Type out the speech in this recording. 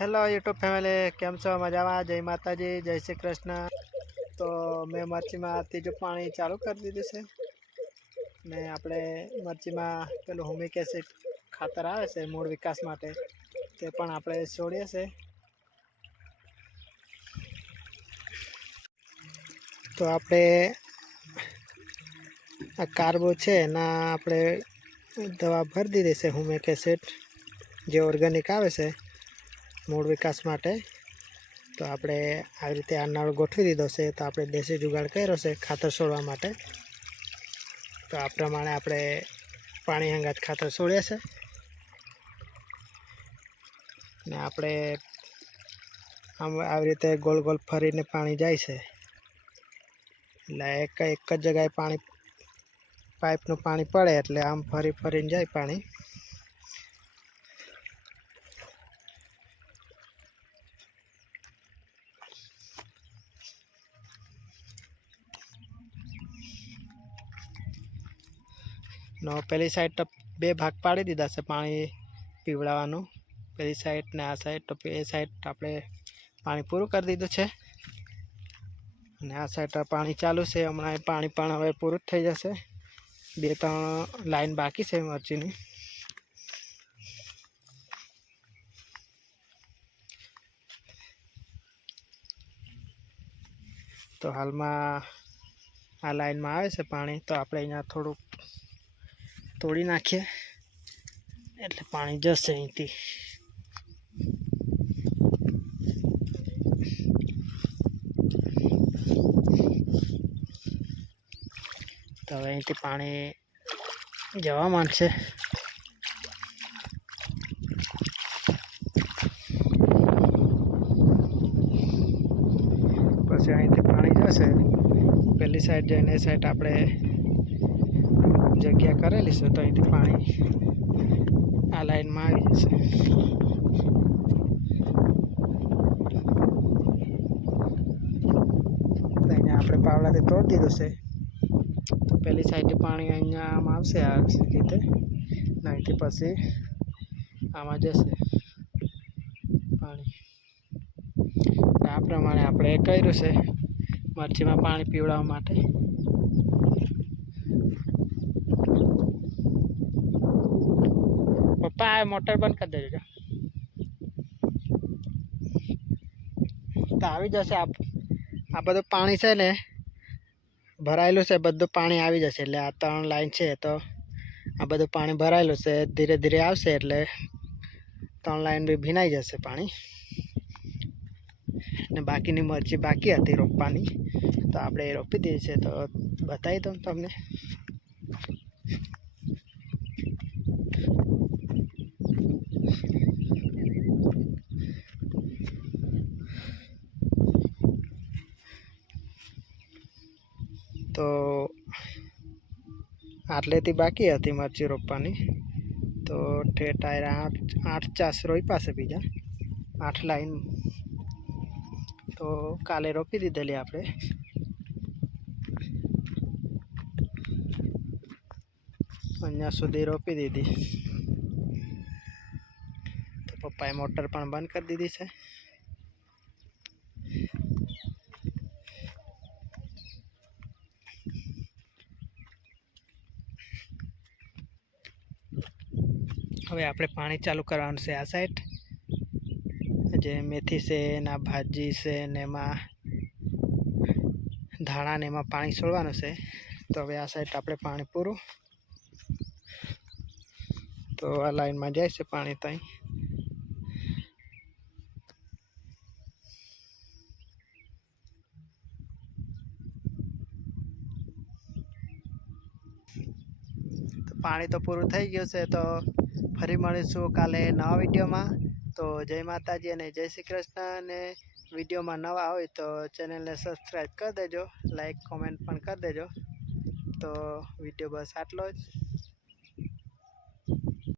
Hello YouTube family, કેમ છો? મજામાં? જય માતાજી, જય શ્રી કૃષ્ણ. તો મેં મરચીમાં ત્રીજું પાણી ચાલુ કરી દીધું છે. ને આપણે મરચીમાં પેલું હુમિક એસિડ ખાતર આવે છે, મૂળ વિકાસ માટે. તે પણ આપણે છોડીએ છે. તો આપણે આ કાર્બો છે, એના આપણે દવા ભરી દીધી છે, હુમિક એસિડ. જે ઓર્ગેનિક આવે છે. મૂળ વિકાસ માટે. તો આપણે આવી રીતે આ નળ ગોઠવી દીધો છે, તો આપણે દેશી જુગાડ કર્યો છે ખાતર છોડવા માટે. તો આ પ્રમાણે આપણે પાણી હંગાત ખાતર છોડ્યા છે. ને આપણે આમ આવી રીતે ગોલ ગોલ ફરીને પાણી જાય છે. એટલે એક એક જ જગ્યાએ પાણી, પાઇપનું પાણી પડે એટલે આમ ફરી ફરીને જાય પાણી. નો પેલી સાઈડ તો બે ભાગ પાડી દીધા છે, પાણી પીવડાવવાનું. પેલી સાઈડ ને આ સાઈડ તો એ સાઈડ આપણે પાણી પૂરું કરી દીધું છે. અને આ સાઈડ પાણી ચાલુ છે, હમણાં પાણી પણ હવે પૂરું જ થઈ જશે. બે, ત્રણ લાઈન બાકી છે મરચીની. તો હાલમાં આ લાઈનમાં આવે છે પાણી, તો આપણે અહીંયા થોડુંક તોડી નાખીએ એટલે પાણી જશે અહીંથી. તો હવે અહીંથી પાણી જવા માંડશે. પછી અહીંથી પાણી જશે. પેલી સાઈડ જઈને સાઈડ આપણે જગ્યા કરેલી છે તો અહીંથી પાણી આ લાઈનમાં આવી જશે. અહીંયા આપણે પાવડાથી તોડી દીધું છે. તો પેલી સાઈડથી પાણી અહીંયા આમ આવશે આ રીતે. અહીંથી પછી આમાં જશે પાણી. આ પ્રમાણે આપણે કર્યું છે મરચીમાં પાણી પીવડાવવા માટે. આ મોટર બંધ કરી દેજો. તો આવી જશે આ આ બધું પાણી છે ને, ભરાયેલું છે, બધું પાણી આવી જશે. એટલે આ ત્રણ લાઈન છે તો આ બધું પાણી ભરાયેલું છે, ધીરે ધીરે આવશે એટલે ત્રણ લાઈન બી ભીનાઈ જશે પાણી. ને બાકીની મરચી બાકી હતી રોપવાની. તો આપણે એ રોપી દીધી છે તો બતાવી દઉં તમને તો આટલેથી બાકી હતી મરચી રોપવાની. તો ઠેઠ ટાયર આઠ આઠ ચાસ રોપ્યા છે બીજા. આઠ લાઈન. તો કાલે રોપી દીધેલી આપણે. અહીંયા સુધી રોપી દીધી. તો પપ્પાએ મોટર પણ બંધ કરી દીધી છે. હવે આપણે પાણી ચાલુ કરવાનું છે આ સાઈડ જે મેથી છે એના ભાજી છે, ને એમાં ધાણા, ને એમાં પાણી છોડવાનું છે. તો હવે આ સાઈડ આપણે પાણી પૂરું. તો આ લાઈનમાં જાય છે પાણી ત્યાં પાણી તો પૂરું થઈ ગયું છે, તો ફરી મળીશું કાલે નવા વિડીયોમાં. તો જય માતાજી અને જય શ્રી કૃષ્ણ. અને વિડીયોમાં નવા હોય તો ચેનલને સબસ્ક્રાઈબ કરી દેજો. લાઈક કોમેન્ટ પણ કરી દેજો. તો વીડિયો બસ આટલો જ.